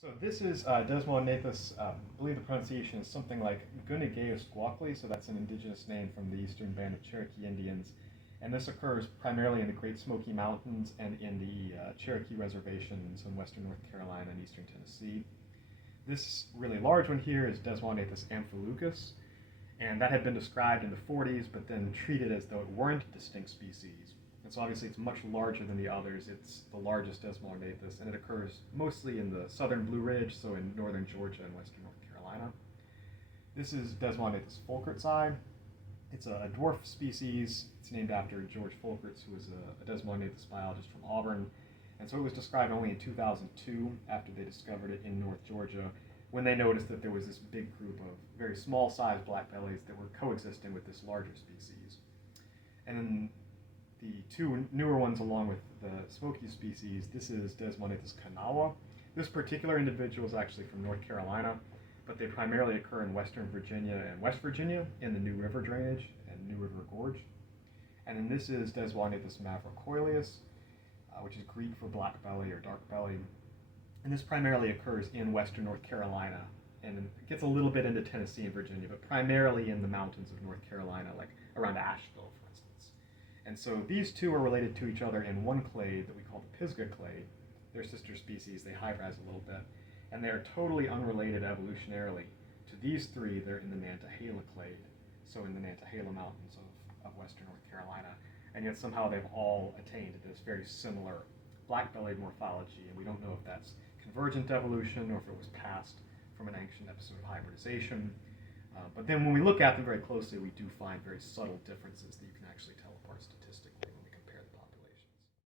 So this is Desmonathus. I believe the pronunciation is something like Gunigaeus guacli, so that's an indigenous name from the eastern band of Cherokee Indians. And this occurs primarily in the Great Smoky Mountains and in the Cherokee reservations in western North Carolina and eastern Tennessee. This really large one here is Desmonathus amphilucus, and that had been described in the 40s, but then treated as though it weren't a distinct species. And so obviously it's much larger than the others. It's the largest Desmonathus, and it occurs mostly in the southern Blue Ridge, so in northern Georgia and western North Carolina. This is Desmonathus folkertsi. It's a dwarf species. It's named after George Folkerts, who was a Desmonathus biologist from Auburn. And so it was described only in 2002, after they discovered it in North Georgia, when they noticed that there was this big group of very small-sized blackbellies that were coexisting with this larger species. And then the two newer ones, along with the Smoky species, this is Desmonathus kanawa. This particular individual is actually from North Carolina, but they primarily occur in western Virginia and West Virginia in the New River drainage and New River Gorge. And then this is Desmonathus mavrocoileus, which is Greek for black belly or dark belly. And this primarily occurs in western North Carolina, and it gets a little bit into Tennessee and Virginia, but primarily in the mountains of North Carolina, like around Asheville, for instance. And so these two are related to each other in one clade that we call the Pisgah clade. They're sister species, they hybridize a little bit, and they are totally unrelated evolutionarily. To these three, they're in the Nantahala clade, so in the Nantahala mountains of western North Carolina, and yet somehow they've all attained this very similar black-bellied morphology, and we don't know if that's convergent evolution or if it was passed from an ancient episode of hybridization. But then when we look at them very closely, we do find very subtle differences that you can actually tell